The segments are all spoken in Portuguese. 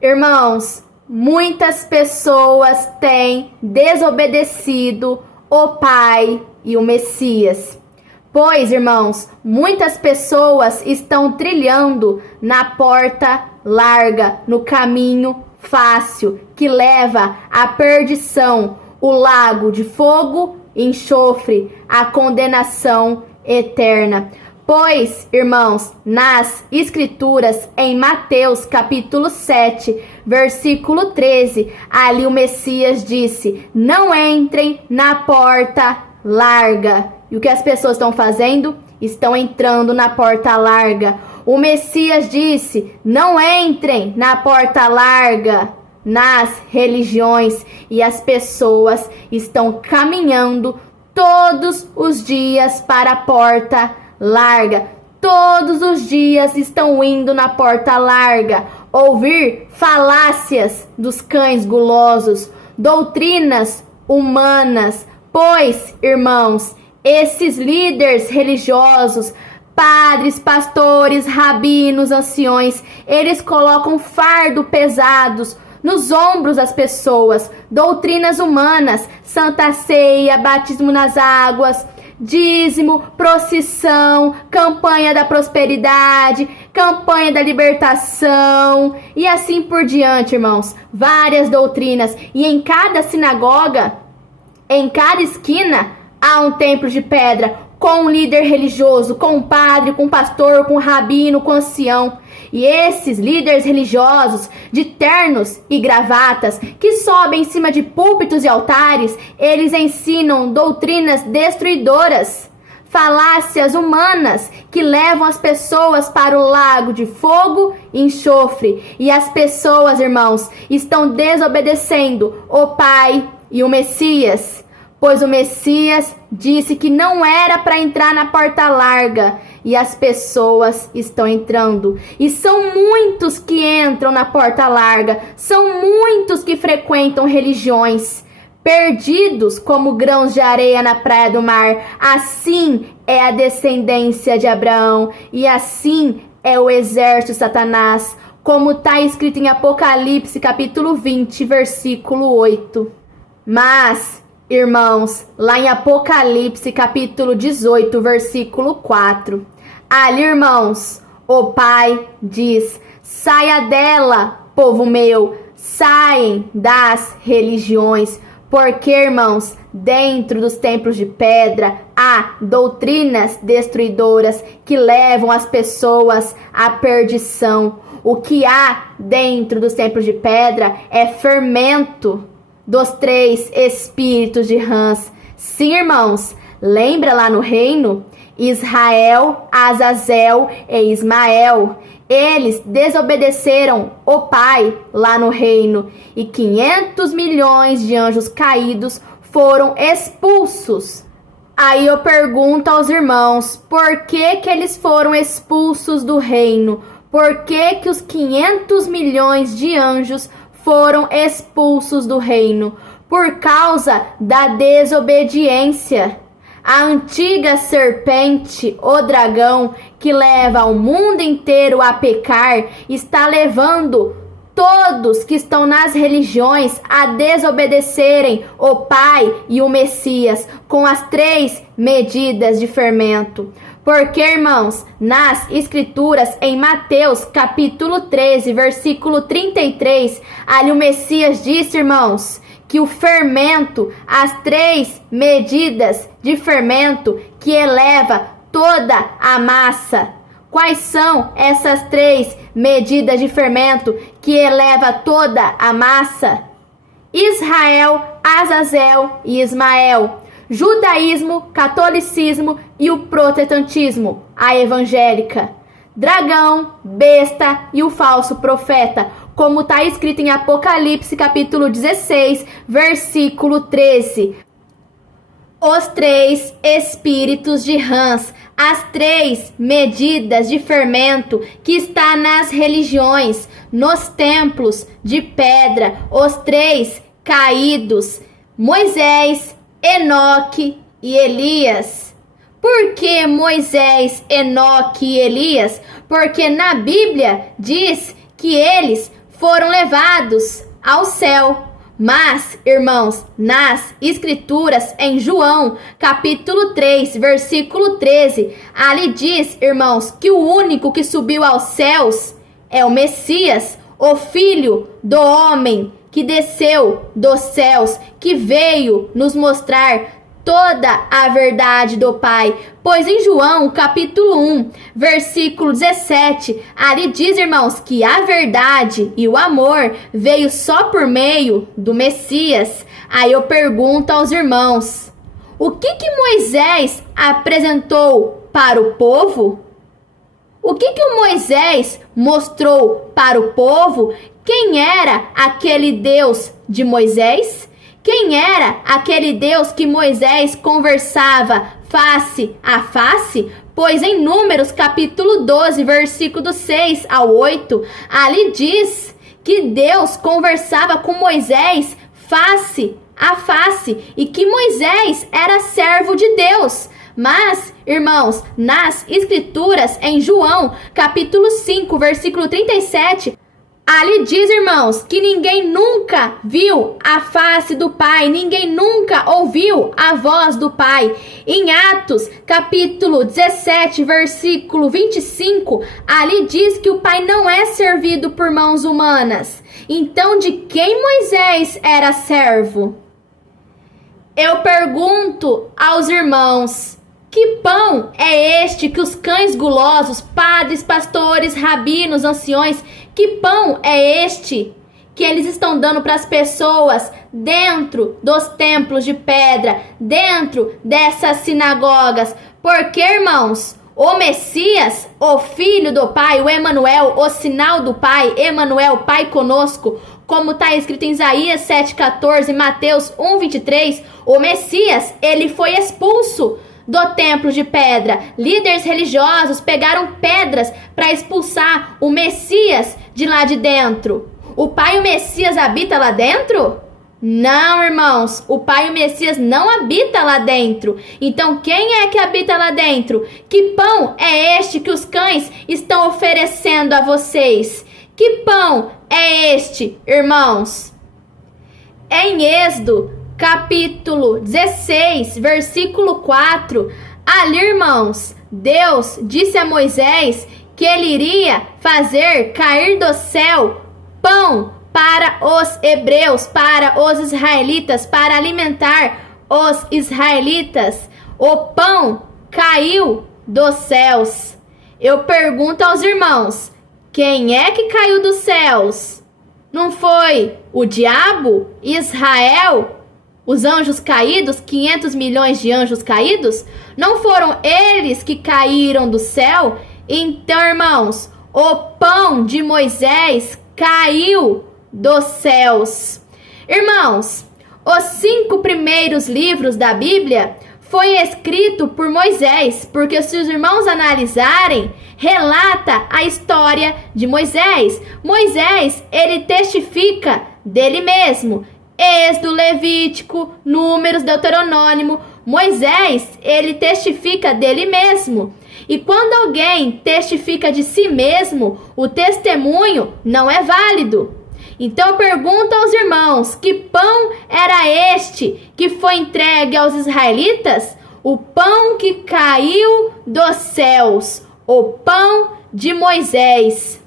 Irmãos, muitas pessoas têm desobedecido o Pai e o Messias. Pois, irmãos, muitas pessoas estão trilhando na porta larga, no caminho fácil, que leva à perdição, o lago de fogo e enxofre, a condenação eterna. Pois, irmãos, nas Escrituras, em Mateus capítulo 7, versículo 13, ali o Messias disse: não entrem na porta larga. E o que as pessoas estão fazendo? Estão entrando na porta larga. O Messias disse: não entrem na porta larga nas religiões. E as pessoas estão caminhando todos os dias para a porta larga. Todos os dias estão indo na porta larga. Ouvir falácias dos cães gulosos, doutrinas humanas. Pois, irmãos, esses líderes religiosos, padres, pastores, rabinos, anciões, eles colocam fardo pesados nos ombros das pessoas, doutrinas humanas, Santa Ceia, batismo nas águas, dízimo, procissão, campanha da prosperidade, campanha da libertação e assim por diante, irmãos. Várias doutrinas. E em cada sinagoga, em cada esquina, há um templo de pedra com um líder religioso, com um padre, com um pastor, com um rabino, com um ancião. E esses líderes religiosos, de ternos e gravatas, que sobem em cima de púlpitos e altares, eles ensinam doutrinas destruidoras, falácias humanas que levam as pessoas para o lago de fogo e enxofre. E as pessoas, irmãos, estão desobedecendo o Pai e o Messias, pois o Messias disse que não era para entrar na porta larga, e as pessoas estão entrando. E são muitos que entram na porta larga, são muitos que frequentam religiões, perdidos como grãos de areia na praia do mar. Assim é a descendência de Abraão, e assim é o exército de Satanás, como está escrito em Apocalipse capítulo 20, versículo 8. Mas, irmãos, lá em Apocalipse capítulo 18, versículo 4, ali, irmãos, o Pai diz: saia dela, povo meu, saem das religiões, porque, irmãos, dentro dos templos de pedra há doutrinas destruidoras que levam as pessoas à perdição. O que há dentro dos templos de pedra é fermento dos 3 espíritos de rãs. Sim, irmãos, lembra lá no reino? Israel, Azazel e Ismael. Eles desobedeceram o Pai lá no reino, e 500 milhões de anjos caídos foram expulsos. Aí eu pergunto aos irmãos, por que que eles foram expulsos do reino? Por que que os 500 milhões de anjos foram expulsos do reino? Por causa da desobediência. A antiga serpente, o dragão, que leva o mundo inteiro a pecar, está levando todos que estão nas religiões a desobedecerem o Pai e o Messias com as 3 medidas de fermento. Porque, irmãos, nas Escrituras, em Mateus capítulo 13, versículo 33, ali o Messias disse, irmãos, que o fermento, as 3 medidas de fermento que eleva toda a massa. Quais são essas 3 medidas de fermento que eleva toda a massa? Israel, Azazel e Ismael. Judaísmo, catolicismo e o protestantismo, a evangélica. Dragão, besta e o falso profeta, como está escrito em Apocalipse capítulo 16, versículo 13. Os 3 espíritos de rãs, as 3 medidas de fermento que está nas religiões, nos templos de pedra, os 3 caídos, Moisés, Enoque e Elias. Por que Moisés, Enoque e Elias? Porque na Bíblia diz que eles foram levados ao céu. Mas, irmãos, nas Escrituras, em João, capítulo 3, versículo 13, ali diz, irmãos, que o único que subiu aos céus é o Messias, o Filho do homem, que desceu dos céus, que veio nos mostrar toda a verdade do Pai. Pois em João, capítulo 1, versículo 17, ali diz, irmãos, que a verdade e o amor veio só por meio do Messias. Aí eu pergunto aos irmãos, o que Moisés apresentou para o povo? O que o Moisés mostrou para o povo? Quem era aquele Deus de Moisés? Quem era aquele Deus que Moisés conversava face a face? Pois em Números capítulo 12, versículo 6 ao 8, ali diz que Deus conversava com Moisés face a face e que Moisés era servo de Deus. Mas, irmãos, nas Escrituras, em João capítulo 5, versículo 37, ali diz, irmãos, que ninguém nunca viu a face do Pai, ninguém nunca ouviu a voz do Pai. Em Atos, capítulo 17, versículo 25, ali diz que o Pai não é servido por mãos humanas. Então, de quem Moisés era servo? Eu pergunto aos irmãos, que pão é este que os cães gulosos, padres, pastores, rabinos, anciões, que pão é este que eles estão dando para as pessoas dentro dos templos de pedra, dentro dessas sinagogas? Porque, irmãos, o Messias, o Filho do Pai, o Emanuel, o sinal do Pai, Emanuel, Pai conosco, como está escrito em Isaías 7,14, Mateus 1,23, o Messias, ele foi expulso do templo de pedra. Líderes religiosos pegaram pedras para expulsar o Messias de lá de dentro. O Pai e o Messias habita lá dentro? Não, irmãos, o Pai e o Messias não habita lá dentro. Então quem é que habita lá dentro? Que pão é este que os cães estão oferecendo a vocês? Que pão é este, irmãos? Em Êxodo capítulo 16, versículo 4, ali, irmãos, Deus disse a Moisés que ele iria fazer cair do céu pão para os hebreus, para os israelitas, para alimentar os israelitas. O pão caiu dos céus. Eu pergunto aos irmãos, quem é que caiu dos céus? Não foi o diabo? Israel? Os anjos caídos, 500 milhões de anjos caídos, não foram eles que caíram do céu? Então, irmãos, o pão de Moisés caiu dos céus. Irmãos, os 5 primeiros livros da Bíblia foi escrito por Moisés, porque se os irmãos analisarem, relata a história de Moisés. Moisés, ele testifica dele mesmo. Êxodo, Levítico, Números, Deuteronômio. Moisés, ele testifica dele mesmo. E quando alguém testifica de si mesmo, o testemunho não é válido. Então eu pergunto aos irmãos, que pão era este que foi entregue aos israelitas? O pão que caiu dos céus, o pão de Moisés.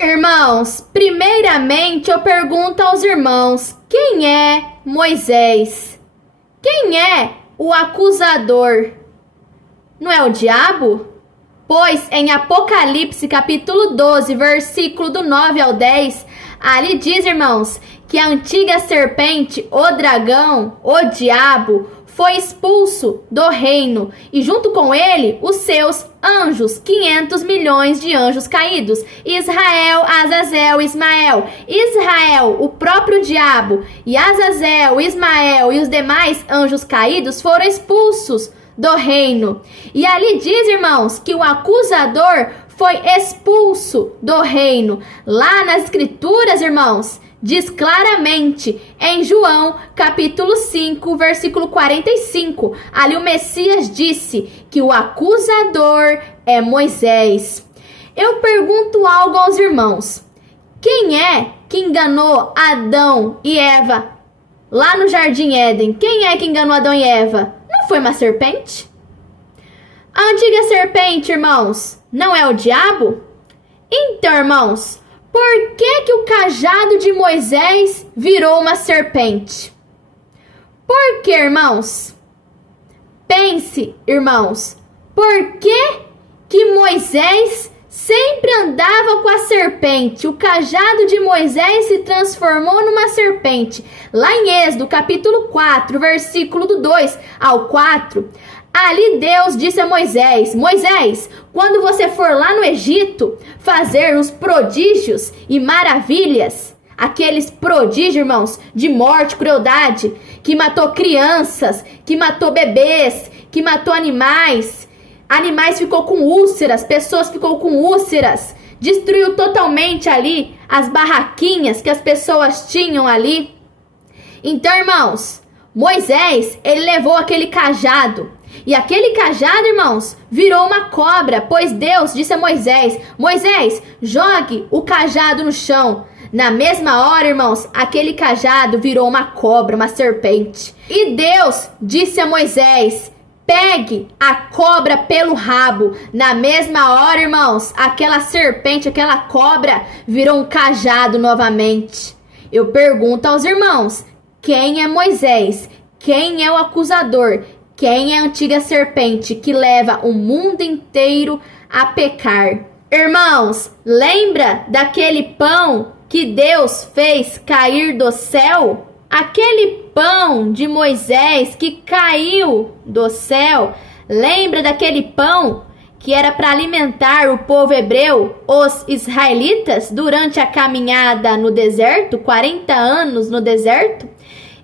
Irmãos, primeiramente eu pergunto aos irmãos, quem é Moisés? Quem é o acusador? Não é o diabo? Pois em Apocalipse capítulo 12, versículo do 9 ao 10, ali diz, irmãos, que a antiga serpente, o dragão, o diabo, foi expulso do reino e junto com ele os seus anjos, 500 milhões de anjos caídos. Israel, Azazel, Ismael. Israel, o próprio diabo, e Azazel, Ismael e os demais anjos caídos foram expulsos do reino. E ali diz, irmãos, que o acusador foi expulso do reino. Lá nas Escrituras, irmãos, diz claramente em João capítulo 5, versículo 45. Ali o Messias disse que o acusador é Moisés. eu pergunto algo aos irmãos. Quem é que enganou Adão e Eva lá no Jardim Éden? Quem é que enganou Adão e Eva? Não foi uma serpente? A antiga serpente, irmãos, não é o diabo? Então, irmãos, por que o cajado de Moisés virou uma serpente? Por que, irmãos? Pense, irmãos, por que Moisés sempre andava com a serpente? O cajado de Moisés se transformou numa serpente. Lá em Êxodo, capítulo 4, versículo do 2 ao 4, ali Deus disse a Moisés: Moisés, quando você for lá no Egito fazer os prodígios e maravilhas, aqueles prodígios, irmãos, de morte, crueldade, que matou crianças, que matou bebês, que matou animais ficou com úlceras, pessoas ficou com úlceras, destruiu totalmente ali as barraquinhas que as pessoas tinham ali. Então, irmãos, Moisés, ele levou aquele cajado, e aquele cajado, irmãos, virou uma cobra, pois Deus disse a Moisés: Moisés, jogue o cajado no chão. Na mesma hora, irmãos, aquele cajado virou uma cobra, uma serpente. E Deus disse a Moisés: pegue a cobra pelo rabo. Na mesma hora, irmãos, aquela serpente, aquela cobra virou um cajado novamente. Eu pergunto aos irmãos: quem é Moisés? Quem é o acusador? Quem é a antiga serpente que leva o mundo inteiro a pecar? Irmãos, lembra daquele pão que Deus fez cair do céu? Aquele pão de Moisés que caiu do céu. Lembra daquele pão que era para alimentar o povo hebreu, os israelitas, durante a caminhada no deserto, 40 anos no deserto?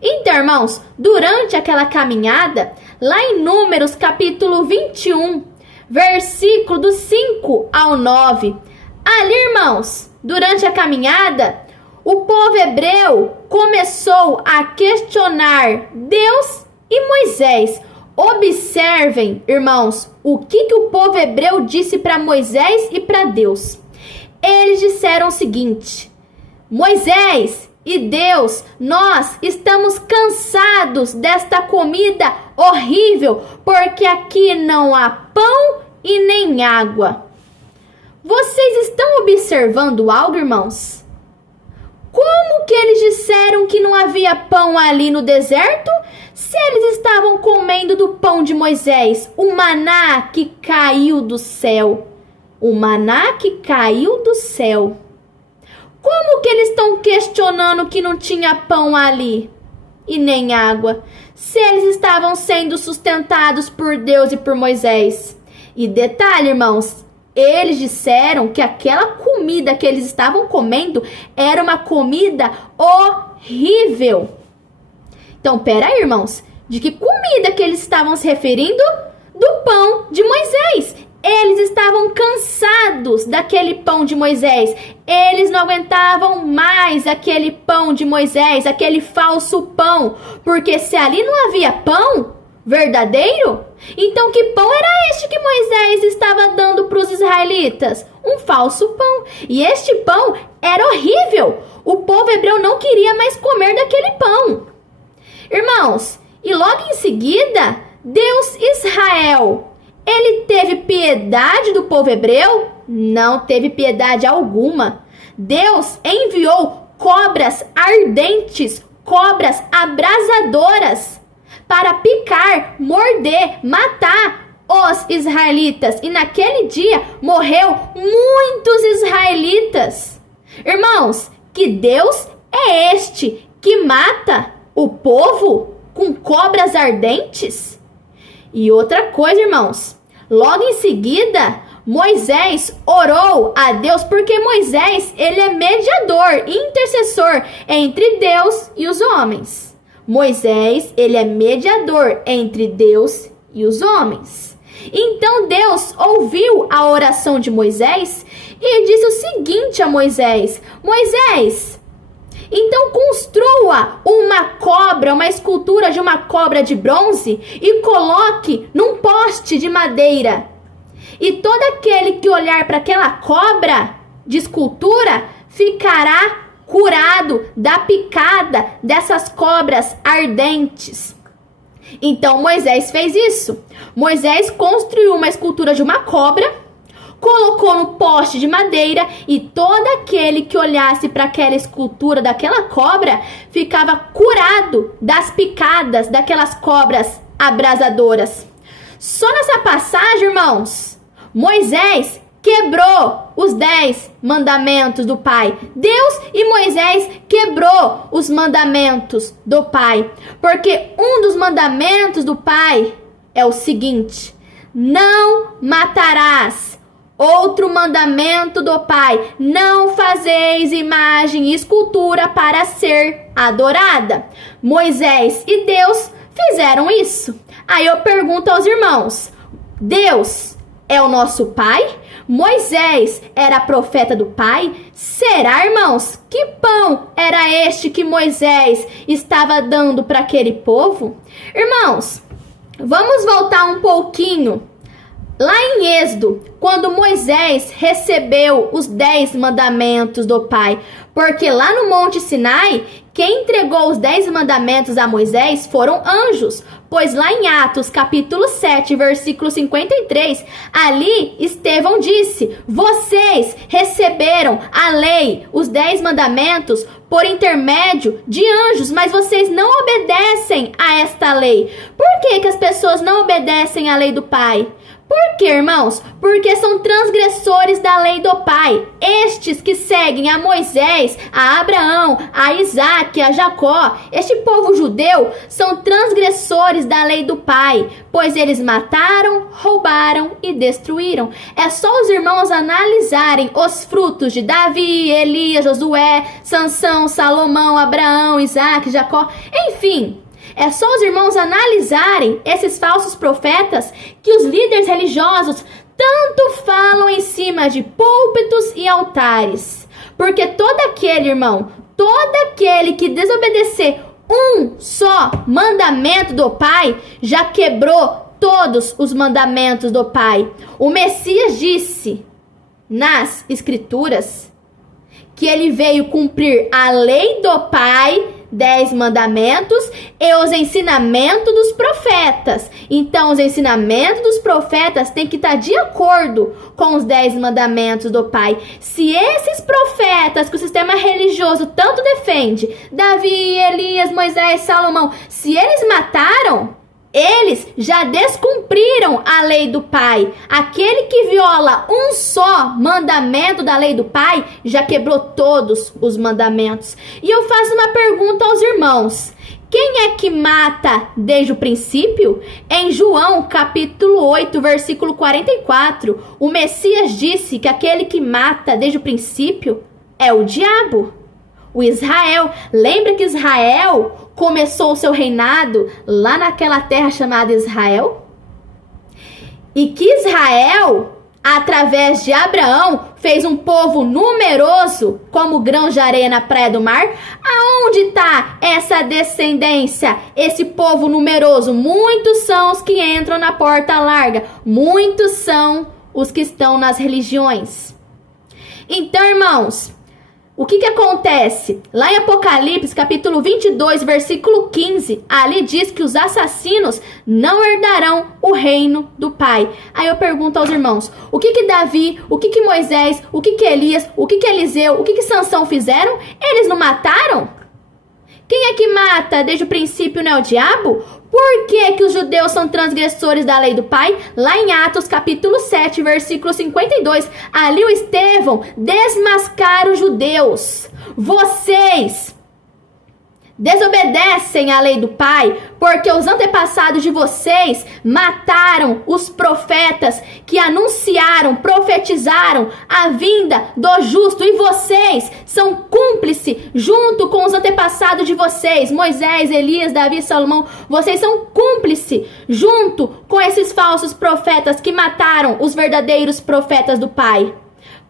Então, irmãos, durante aquela caminhada, lá em Números capítulo 21, versículo do 5 ao 9, ali, irmãos, durante a caminhada, o povo hebreu começou a questionar Deus e Moisés. Observem, irmãos, o que o povo hebreu disse para Moisés e para Deus. Eles disseram o seguinte: Moisés e Deus, nós estamos cansados desta comida horrível, porque aqui não há pão e nem água. Vocês estão observando algo, irmãos? Como que eles disseram que não havia pão ali no deserto, se eles estavam comendo do pão de Moisés, o maná que caiu do céu? O maná que caiu do céu. Como que eles estão questionando que não tinha pão ali e nem água, se eles estavam sendo sustentados por Deus e por Moisés? E detalhe, irmãos, eles disseram que aquela comida que eles estavam comendo era uma comida horrível. Então, peraí, irmãos, de que comida que eles estavam se referindo? Do pão de Moisés. Eles estavam cansados daquele pão de Moisés. Eles não aguentavam mais aquele pão de Moisés, aquele falso pão. Porque se ali não havia pão verdadeiro, então que pão era este que Moisés estava dando para os israelitas? Um falso pão. E este pão era horrível. O povo hebreu não queria mais comer daquele pão. Irmãos, e logo em seguida, Deus Israel, ele teve piedade do povo hebreu? Não teve piedade alguma. Deus enviou cobras ardentes, cobras abrasadoras, para picar, morder, matar os israelitas. E naquele dia morreu muitos israelitas. Irmãos, que Deus é este que mata o povo com cobras ardentes? E outra coisa, irmãos, logo em seguida, Moisés orou a Deus, porque Moisés, ele é mediador, intercessor entre Deus e os homens. Moisés, ele é mediador entre Deus e os homens. Então Deus ouviu a oração de Moisés e disse o seguinte a Moisés: Moisés, então construa uma cobra, uma escultura de uma cobra de bronze e coloque num poste de madeira. E todo aquele que olhar para aquela cobra de escultura ficará curado da picada dessas cobras ardentes. Então Moisés fez isso. Moisés construiu uma escultura de uma cobra, colocou no poste de madeira e todo aquele que olhasse para aquela escultura daquela cobra ficava curado das picadas daquelas cobras abrasadoras. Só nessa passagem, irmãos, Moisés quebrou os 10 mandamentos do Pai. Deus e Moisés quebrou os mandamentos do Pai. Porque um dos mandamentos do Pai é o seguinte: não matarás. Outro mandamento do Pai: não fazeis imagem e escultura para ser adorada. Moisés e Deus fizeram isso. Aí eu pergunto aos irmãos: Deus é o nosso Pai? Moisés era profeta do Pai? Será, irmãos? Que pão era este que Moisés estava dando para aquele povo? Irmãos, vamos voltar um pouquinho lá em Êxodo, quando Moisés recebeu os 10 mandamentos do Pai. Porque lá no Monte Sinai, quem entregou os 10 mandamentos a Moisés foram anjos. Pois lá em Atos, capítulo 7, versículo 53, ali Estevão disse: vocês receberam a lei, os 10 mandamentos, por intermédio de anjos, mas vocês não obedecem a esta lei. Por que as pessoas não obedecem à lei do Pai? Por quê, irmãos? Porque são transgressores da lei do Pai. Estes que seguem a Moisés, a Abraão, a Isaac, a Jacó, este povo judeu, são transgressores da lei do Pai, pois eles mataram, roubaram e destruíram. É só os irmãos analisarem os frutos de Davi, Elias, Josué, Sansão, Salomão, Abraão, Isaac, Jacó, enfim. É só os irmãos analisarem esses falsos profetas que os líderes religiosos tanto falam em cima de púlpitos e altares. Porque todo aquele, irmão, todo aquele que desobedecer um só mandamento do Pai já quebrou todos os mandamentos do Pai. O Messias disse nas Escrituras que ele veio cumprir a lei do Pai, 10 mandamentos e os ensinamentos dos profetas. Então, os ensinamentos dos profetas têm que estar de acordo com os 10 mandamentos do Pai. Se esses profetas que o sistema religioso tanto defende, Davi, Elias, Moisés, Salomão, se eles mataram, eles já descumpriram a lei do Pai. Aquele que viola um só mandamento da lei do Pai já quebrou todos os mandamentos. E eu faço uma pergunta aos irmãos: quem é que mata desde o princípio? Em João capítulo 8, versículo 44, o Messias disse que aquele que mata desde o princípio é o diabo. O Israel, lembra que Israel começou o seu reinado lá naquela terra chamada Israel? E que Israel, através de Abraão, fez um povo numeroso como grãos de areia na praia do mar? Aonde está essa descendência, esse povo numeroso? Muitos são os que entram na porta larga, muitos são os que estão nas religiões. Então, irmãos, o que acontece? Lá em Apocalipse, capítulo 22, versículo 15, ali diz que os assassinos não herdarão o reino do Pai. Aí eu pergunto aos irmãos: o que Davi, o que Moisés, o que Elias, o que Eliseu, o que Sansão fizeram? Eles não mataram? Quem é que mata desde o princípio, não é o diabo? Por que os judeus são transgressores da lei do Pai? Lá em Atos capítulo 7, versículo 52, ali o Estevão desmascara os judeus. Vocês desobedecem à lei do Pai, porque os antepassados de vocês mataram os profetas que anunciaram, profetizaram a vinda do justo, e vocês são cúmplices junto com os antepassados de vocês, Moisés, Elias, Davi, Salomão. Vocês são cúmplices junto com esses falsos profetas que mataram os verdadeiros profetas do Pai.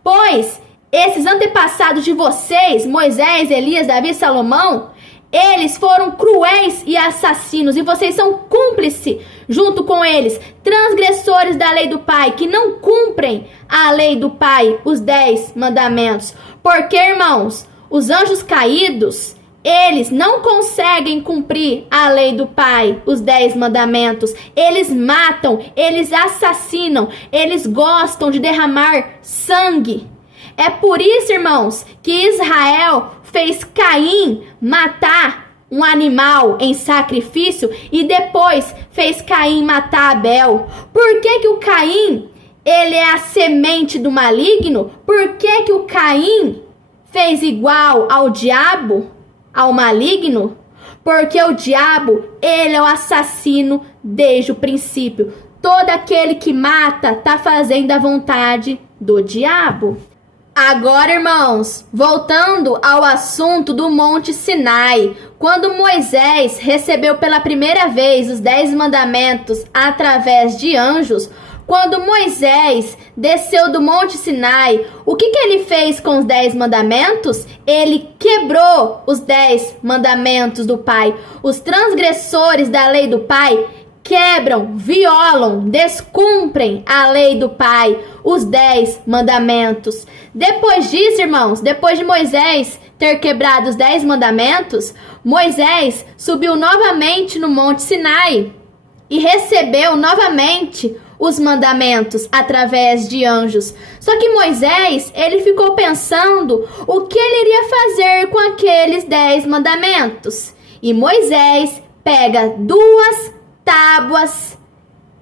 Pois esses antepassados de vocês, Moisés, Elias, Davi, Salomão, eles foram cruéis cruéis e assassinos, e vocês são cúmplices junto com eles, transgressores da lei do Pai, que não cumprem a lei do Pai, os 10 mandamentos. Porque, irmãos, os anjos caídos, eles não conseguem cumprir a lei do Pai, os 10 mandamentos. Eles matam, eles assassinam, eles gostam de derramar sangue. É por isso, irmãos, que Israel fez Caim matar um animal em sacrifício e depois fez Caim matar Abel. Por que que o Caim, ele é a semente do maligno? Por que que o Caim fez igual ao diabo, ao maligno? Porque o diabo, ele é o assassino desde o princípio. Todo aquele que mata está fazendo a vontade do diabo. Agora, irmãos, voltando ao assunto do Monte Sinai, quando Moisés recebeu pela primeira vez os 10 mandamentos através de anjos, quando Moisés desceu do Monte Sinai, o que ele fez com os 10 mandamentos? Ele quebrou os 10 mandamentos do Pai. Os transgressores da lei do Pai quebram, violam, descumprem a lei do Pai, os 10 mandamentos. Depois disso, irmãos, depois de Moisés ter quebrado os 10 mandamentos, Moisés subiu novamente no Monte Sinai e recebeu novamente os mandamentos através de anjos. Só que Moisés, ele ficou pensando o que ele iria fazer com aqueles 10 mandamentos. E Moisés pega 2 tábuas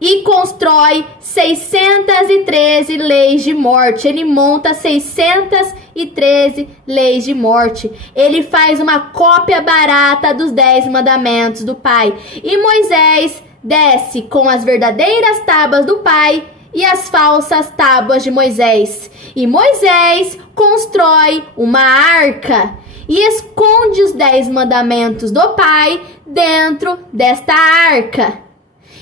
e constrói 613 leis de morte. Ele monta 613 leis de morte. Ele faz uma cópia barata dos 10 mandamentos do Pai. E Moisés desce com as verdadeiras tábuas do Pai e as falsas tábuas de Moisés. E Moisés constrói uma arca e esconde os 10 mandamentos do Pai dentro desta arca.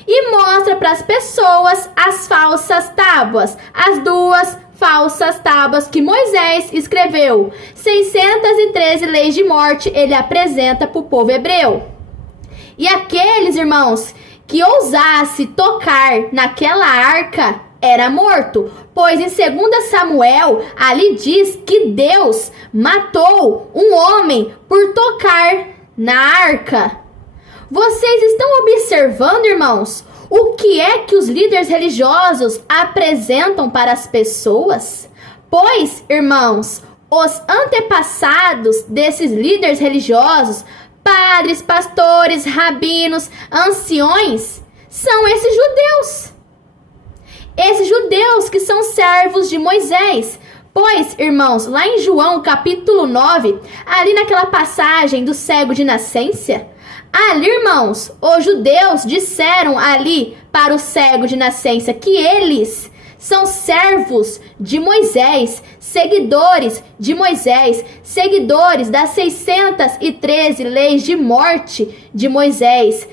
E mostra para as pessoas as falsas tábuas, as 2 falsas tábuas que Moisés escreveu. 613 leis de morte ele apresenta para o povo hebreu. E aqueles, irmãos, que ousasse tocar naquela arca era morto, pois em 2 Samuel ali diz que Deus matou um homem por tocar na arca. Vocês estão observando, irmãos, o que é que os líderes religiosos apresentam para as pessoas? Pois, irmãos, os antepassados desses líderes religiosos, padres, pastores, rabinos, anciões, são esses judeus. Esses judeus que são servos de Moisés. Pois, irmãos, lá em João capítulo 9, ali naquela passagem do cego de nascença, ali, irmãos, os judeus disseram ali para o cego de nascença que eles são servos de Moisés, seguidores de Moisés, seguidores das 613 leis de morte de Moisés,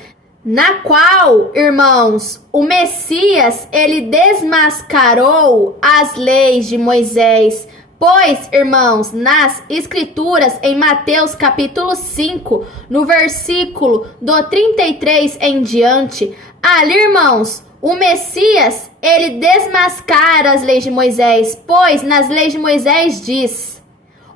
na qual, irmãos, o Messias, ele desmascarou as leis de Moisés. Pois, irmãos, nas Escrituras, em Mateus capítulo 5, no versículo do 33 em diante, ali, irmãos, o Messias, ele desmascara as leis de Moisés, pois nas leis de Moisés diz: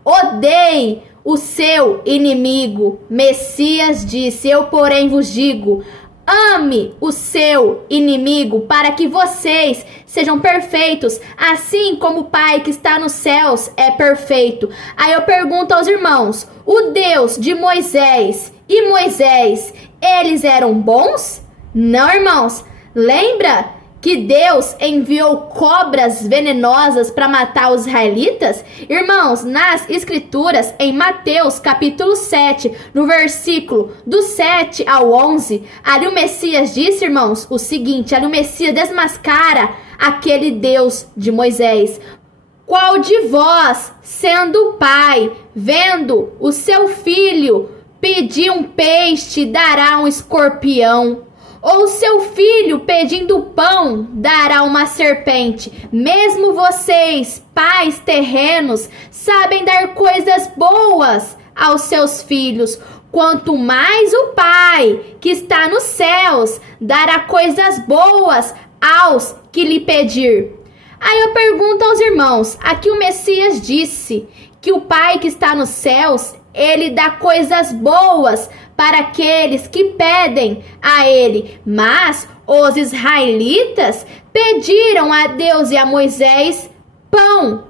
odeie o seu inimigo. Messias disse: eu, porém, vos digo, ame o seu inimigo, para que vocês sejam perfeitos, assim como o Pai que está nos céus é perfeito. Aí eu pergunto aos irmãos, o Deus de Moisés e Moisés, eles eram bons? Não, irmãos. Lembra que Deus enviou cobras venenosas para matar os israelitas? Irmãos, nas Escrituras, em Mateus capítulo 7, no versículo do 7 ao 11, ali o Messias disse, irmãos, o seguinte, ali o Messias desmascara aquele Deus de Moisés. Qual de vós, sendo pai, vendo o seu filho pedir um peixe, dará um escorpião? Ou seu filho pedindo pão dará uma serpente? Mesmo vocês, pais terrenos, sabem dar coisas boas aos seus filhos. Quanto mais o Pai Pai que está nos céus dará coisas boas aos que lhe pedir. Aí eu pergunto aos irmãos, aqui o Messias disse que o Pai que está nos céus, ele dá coisas boas para aqueles que pedem a ele. Mas os israelitas pediram a Deus e a Moisés pão.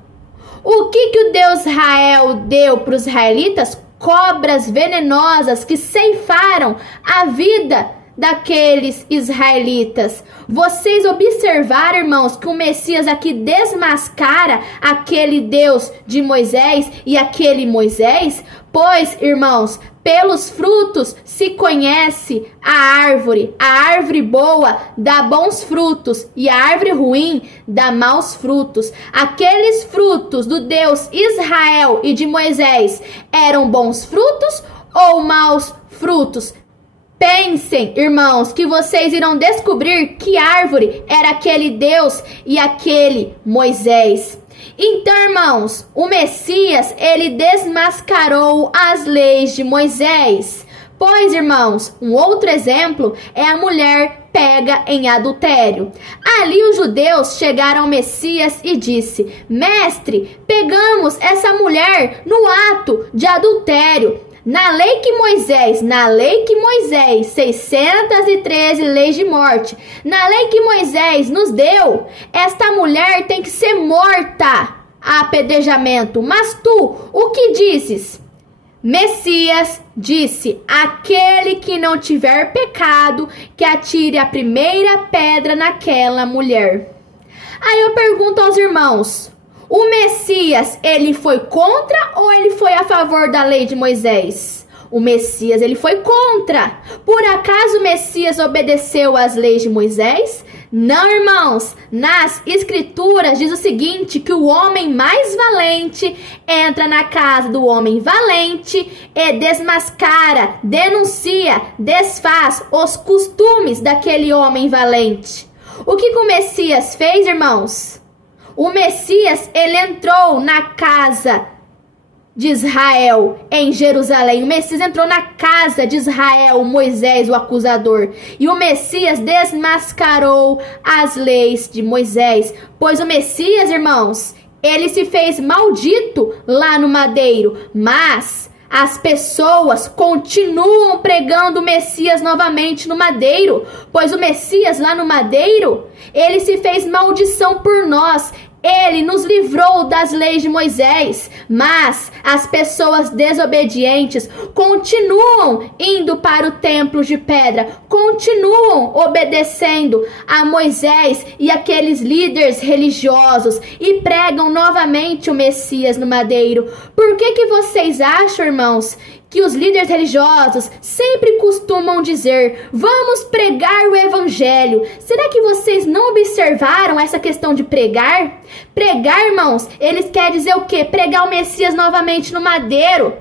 O que o Deus Israel deu para os israelitas? Cobras venenosas que ceifaram a vida daqueles israelitas. Vocês observaram, irmãos, que o Messias aqui desmascara aquele Deus de Moisés e aquele Moisés? Pois, irmãos, pelos frutos se conhece a árvore. A árvore boa dá bons frutos e a árvore ruim dá maus frutos. Aqueles frutos do Deus Israel e de Moisés eram bons frutos ou maus frutos? Pensem, irmãos, que vocês irão descobrir que árvore era aquele Deus e aquele Moisés. Então, irmãos, o Messias, ele desmascarou as leis de Moisés. Pois, irmãos, um outro exemplo é a mulher pega em adultério. Ali os judeus chegaram ao Messias e disse: Mestre, pegamos essa mulher no ato de adultério. Na lei que Moisés, 613 leis de morte, na lei que Moisés nos deu, esta mulher tem que ser morta a apedrejamento. Mas tu, o que dizes? Messias disse: aquele que não tiver pecado, que atire a primeira pedra naquela mulher. Aí eu pergunto aos irmãos, o Messias, ele foi contra ou ele foi a favor da lei de Moisés? O Messias, ele foi contra. Por acaso o Messias obedeceu às leis de Moisés? Não, irmãos. Nas escrituras diz o seguinte, que o homem mais valente entra na casa do homem valente e desmascara, denuncia, desfaz os costumes daquele homem valente. O que o Messias fez, irmãos? O Messias, ele entrou na casa de Israel, em Jerusalém. O Messias entrou na casa de Israel, Moisés, o acusador. E o Messias desmascarou as leis de Moisés. Pois o Messias, irmãos, ele se fez maldito lá no madeiro. Mas as pessoas continuam pregando o Messias novamente no madeiro. Pois o Messias lá no madeiro, ele se fez maldição por nós. Ele nos livrou das leis de Moisés, mas as pessoas desobedientes continuam indo para o templo de pedra, continuam obedecendo a Moisés e aqueles líderes religiosos e pregam novamente o Messias no madeiro. Por que vocês acham, irmãos, que os líderes religiosos sempre costumam dizer: vamos pregar o evangelho? Será que vocês não observaram essa questão de pregar? Pregar, irmãos, eles querem dizer o quê? Pregar o Messias novamente no madeiro.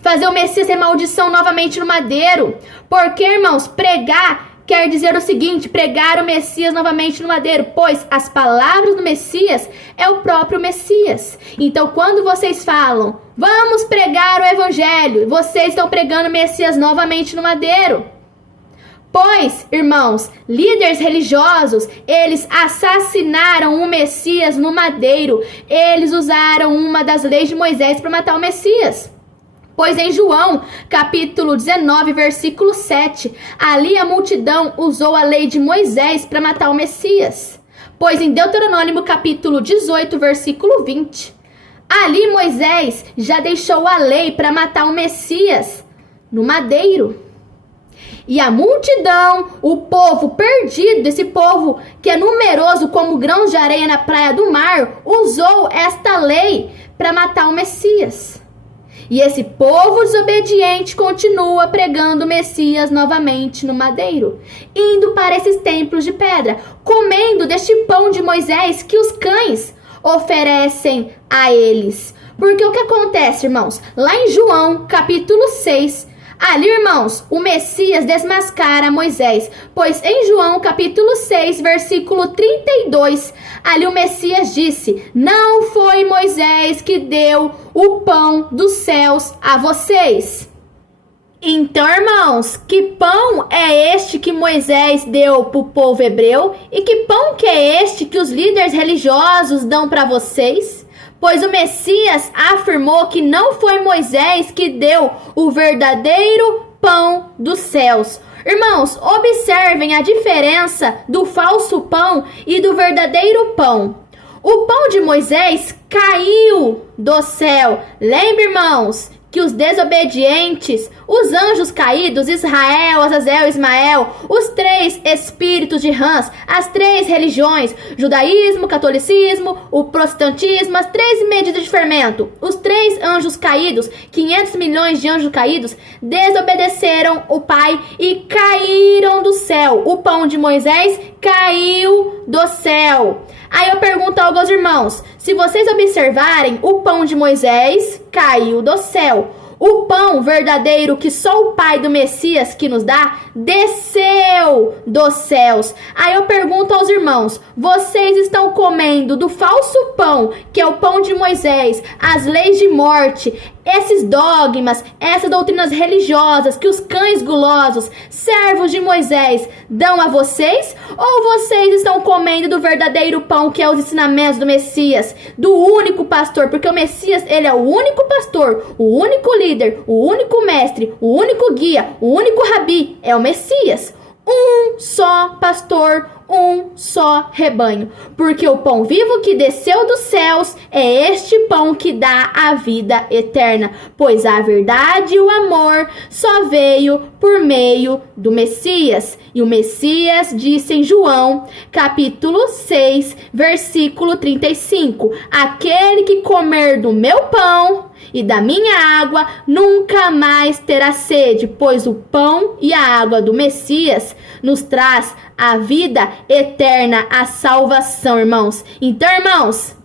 Fazer o Messias ser maldição novamente no madeiro. Porque, irmãos, pregar quer dizer o seguinte: pregar o Messias novamente no madeiro, pois as palavras do Messias é o próprio Messias. Então, quando vocês falam, vamos pregar o evangelho, vocês estão pregando o Messias novamente no madeiro. Pois, irmãos, líderes religiosos, eles assassinaram o Messias no madeiro. Eles usaram uma das leis de Moisés para matar o Messias. Pois em João, capítulo 19, versículo 7, ali a multidão usou a lei de Moisés para matar o Messias. Pois em Deuteronômio, capítulo 18, versículo 20, ali Moisés já deixou a lei para matar o Messias no madeiro. E a multidão, o povo perdido, esse povo que é numeroso como grãos de areia na praia do mar, usou esta lei para matar o Messias. E esse povo desobediente continua pregando o Messias novamente no madeiro, indo para esses templos de pedra, comendo deste pão de Moisés que os cães oferecem a eles. Porque o que acontece, irmãos? Lá em João, capítulo 6, ali, irmãos, o Messias desmascara Moisés, pois em João capítulo 6, versículo 32, ali o Messias disse: não foi Moisés que deu o pão dos céus a vocês. Então, irmãos, que pão é este que Moisés deu para o povo hebreu? E que pão que é este que os líderes religiosos dão para vocês? Pois o Messias afirmou que não foi Moisés que deu o verdadeiro pão dos céus. Irmãos, observem a diferença do falso pão e do verdadeiro pão. O pão de Moisés caiu do céu. Lembre, irmãos, que os desobedientes, os anjos caídos, Israel, Azazel, Ismael, os 3 espíritos de rãs, as 3 religiões, judaísmo, catolicismo, o protestantismo, as 3 medidas de fermento, os 3 anjos caídos, 500 milhões de anjos caídos, desobedeceram o Pai e caíram do céu. O pão de Moisés caiu do céu. Aí eu pergunto aos irmãos, se vocês observarem, o pão de Moisés caiu do céu. O pão verdadeiro que só o Pai do Messias que nos dá, desceu dos céus. Aí eu pergunto aos irmãos, vocês estão comendo do falso pão, que é o pão de Moisés, as leis de morte, esses dogmas, essas doutrinas religiosas que os cães gulosos, servos de Moisés, dão a vocês? Ou vocês estão comendo do verdadeiro pão, que é os ensinamentos do Messias, do único pastor? Porque o Messias, ele é o único pastor, o único líder, o único mestre, o único guia, o único rabi, é o Messias. Um só pastor, um só rebanho, porque o pão vivo que desceu dos céus é este pão que dá a vida eterna, pois a verdade e o amor só veio por meio do Messias. E o Messias disse em João, capítulo 6, versículo 35, aquele que comer do meu pão e da minha água nunca mais terá sede, pois o pão e a água do Messias nos traz a vida eterna, a salvação, irmãos. Então, irmãos,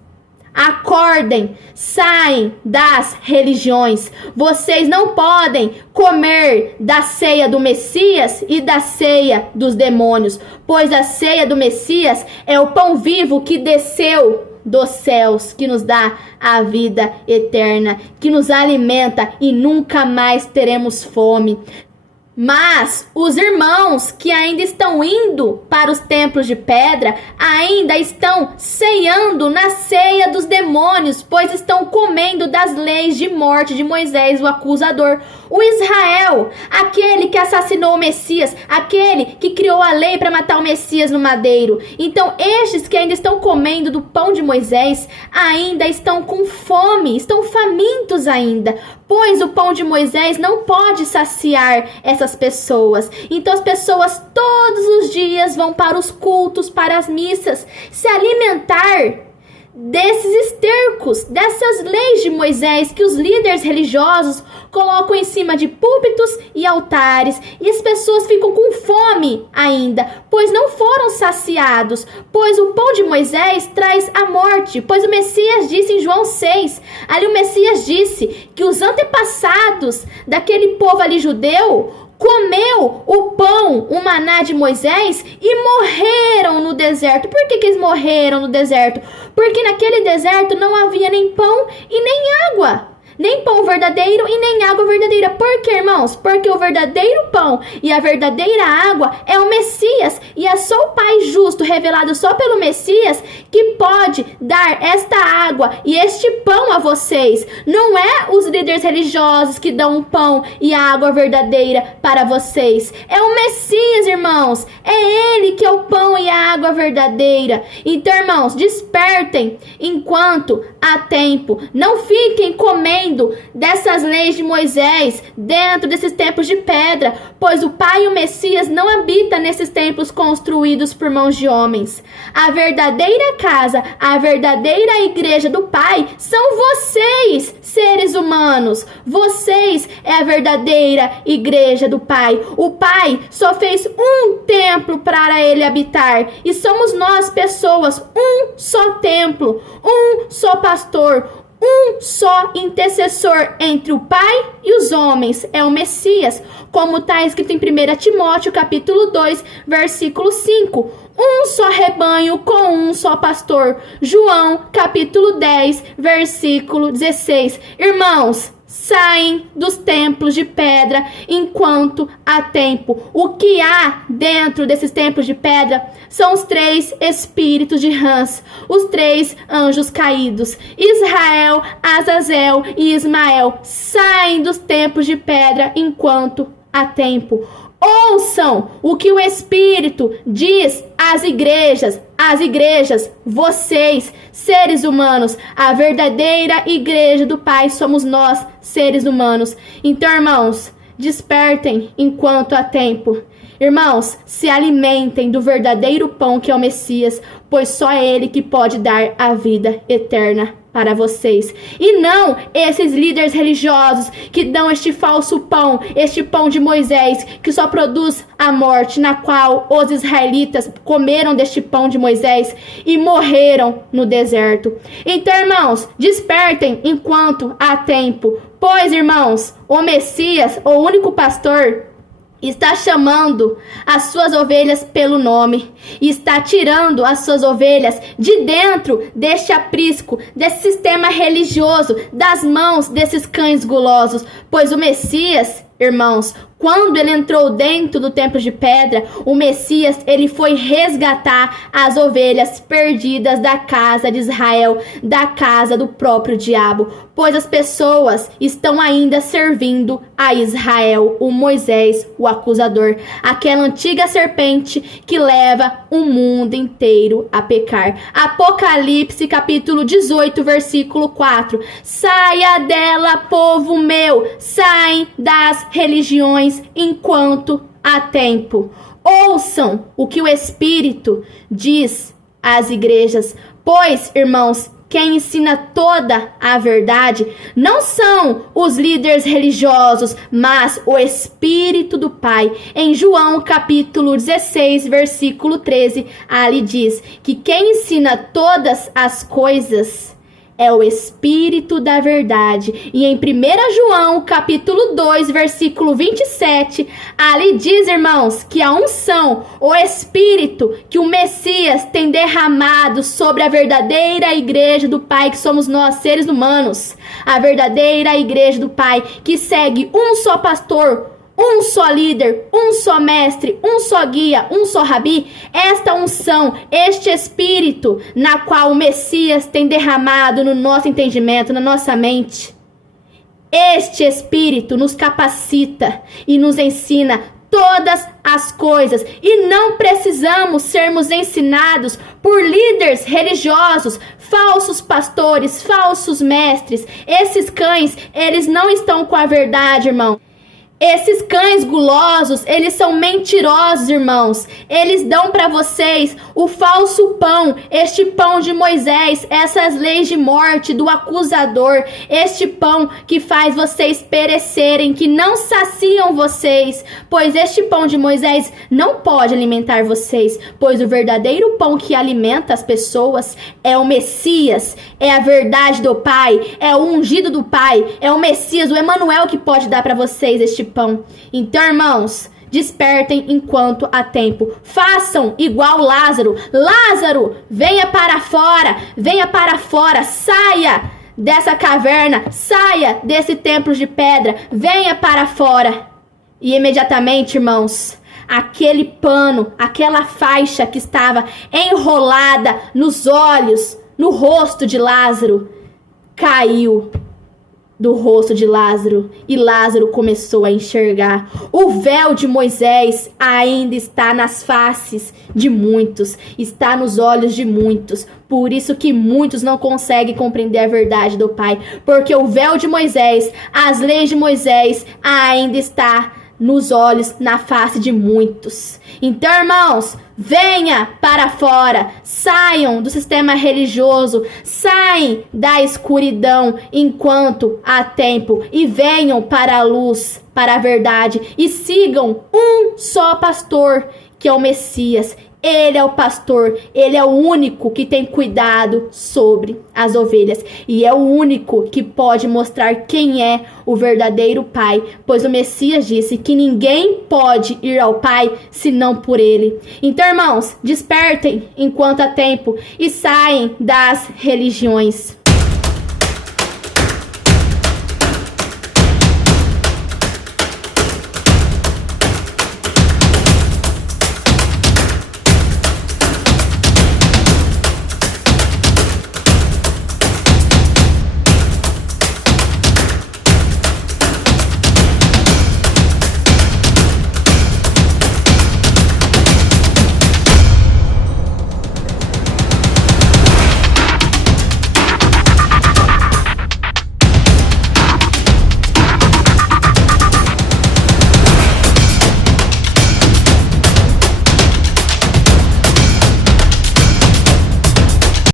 acordem, saem das religiões. Vocês não podem comer da ceia do Messias e da ceia dos demônios, pois a ceia do Messias é o pão vivo que desceu dos céus, que nos dá a vida eterna, que nos alimenta e nunca mais teremos fome. Mas os irmãos que ainda estão indo para os templos de pedra ainda estão ceando na ceia dos demônios, pois estão comendo das leis de morte de Moisés, o acusador. O Israel, aquele que assassinou o Messias, aquele que criou a lei para matar o Messias no madeiro. Então estes que ainda estão comendo do pão de Moisés ainda estão com fome, estão famintos ainda, pois o pão de Moisés não pode saciar essas pessoas. Então as pessoas todos os dias vão para os cultos, para as missas, se alimentar desses estercos, dessas leis de Moisés que os líderes religiosos colocam em cima de púlpitos e altares, e as pessoas ficam com fome ainda, pois não foram saciados, pois o pão de Moisés traz a morte, pois o Messias disse em João 6, ali o Messias disse que os antepassados daquele povo ali judeu comeu o pão, o maná de Moisés e morreram no deserto. Por que eles morreram no deserto? Porque naquele deserto não havia nem pão e nem água. Nem pão verdadeiro e nem água verdadeira. Por quê, irmãos? Porque o verdadeiro pão e a verdadeira água é o Messias. E é só o Pai justo, revelado só pelo Messias, que pode dar esta água e este pão a vocês. Não é os líderes religiosos que dão o pão e a água verdadeira para vocês. É o Messias, irmãos. É Ele que é o pão e a água verdadeira. Então, irmãos, despertem enquanto há tempo. Não fiquem comendo dessas leis de Moisés dentro desses templos de pedra, pois o Pai e o Messias não habitam nesses templos construídos por mãos de homens. A verdadeira casa, a verdadeira igreja do Pai são vocês, seres humanos. Vocês é a verdadeira igreja do Pai. O Pai só fez um templo para ele habitar, e somos nós, pessoas, um só templo, um só pastor, um só intercessor entre o Pai e os homens, é o Messias, como está escrito em 1 Timóteo, capítulo 2, versículo 5. Um só rebanho com um só pastor. João, capítulo 10, versículo 16. Irmãos, saem dos templos de pedra enquanto há tempo. O que há dentro desses templos de pedra são os 3 espíritos de Rãs, os 3 anjos caídos. Israel, Azazel e Ismael saem dos templos de pedra enquanto há tempo. Ouçam o que o Espírito diz às igrejas, vocês, seres humanos, a verdadeira igreja do Pai somos nós, seres humanos. Então, irmãos, despertem enquanto há tempo. Irmãos, se alimentem do verdadeiro pão que é o Messias, pois só é Ele que pode dar a vida eterna para vocês. E não esses líderes religiosos que dão este falso pão, este pão de Moisés, que só produz a morte, na qual os israelitas comeram deste pão de Moisés e morreram no deserto. Então, irmãos, despertem enquanto há tempo, pois, irmãos, o Messias, o único pastor, está chamando as suas ovelhas pelo nome e está tirando as suas ovelhas de dentro deste aprisco, desse sistema religioso, das mãos desses cães gulosos, pois o Messias, irmãos, quando ele entrou dentro do templo de pedra, o Messias, ele foi resgatar as ovelhas perdidas da casa de Israel, da casa do próprio diabo, pois as pessoas estão ainda servindo a Israel, o Moisés, o acusador, aquela antiga serpente que leva o mundo inteiro a pecar. Apocalipse capítulo 18, versículo 4. Saia dela, povo meu, saem das religiões enquanto há tempo. Ouçam o que o Espírito diz às igrejas, pois, irmãos, quem ensina toda a verdade não são os líderes religiosos, mas o Espírito do Pai. Em João capítulo 16, versículo 13, ali diz que quem ensina todas as coisas é o Espírito da verdade. E em 1 João, capítulo 2, versículo 27, ali diz, irmãos, que a unção, o Espírito que o Messias tem derramado sobre a verdadeira igreja do Pai, que somos nós, seres humanos. A verdadeira igreja do Pai, que segue um só pastor, um só líder, um só mestre, um só guia, um só rabi. Esta unção, este Espírito na qual o Messias tem derramado no nosso entendimento, na nossa mente, este Espírito nos capacita e nos ensina todas as coisas, e não precisamos sermos ensinados por líderes religiosos, falsos pastores, falsos mestres. Esses cães, eles não estão com a verdade, irmão. Esses cães gulosos, eles são mentirosos, irmãos. Eles dão para vocês o falso pão, este pão de Moisés, essas leis de morte do acusador, este pão que faz vocês perecerem, que não saciam vocês, pois este pão de Moisés não pode alimentar vocês, pois o verdadeiro pão que alimenta as pessoas é o Messias, é a verdade do Pai, é o ungido do Pai, é o Messias, o Emanuel, que pode dar para vocês este pão. Então, irmãos, despertem enquanto há tempo. Façam igual Lázaro. Lázaro, venha para fora, saia dessa caverna, saia desse templo de pedra, venha para fora. E imediatamente, irmãos, aquele pano, aquela faixa que estava enrolada nos olhos, no rosto de Lázaro, caiu do rosto de Lázaro, e Lázaro começou a enxergar. O véu de Moisés ainda está nas faces de muitos, está nos olhos de muitos. Por isso que muitos não conseguem compreender a verdade do Pai, porque o véu de Moisés, as leis de Moisés ainda está nos olhos, na face de muitos. Então, irmãos, venha para fora, saiam do sistema religioso, saem da escuridão enquanto há tempo e venham para a luz, para a verdade, e sigam um só pastor, que é o Messias. Ele é o pastor, ele é o único que tem cuidado sobre as ovelhas. E é o único que pode mostrar quem é o verdadeiro Pai. Pois o Messias disse que ninguém pode ir ao Pai senão por ele. Então, irmãos, despertem enquanto há tempo e saem das religiões.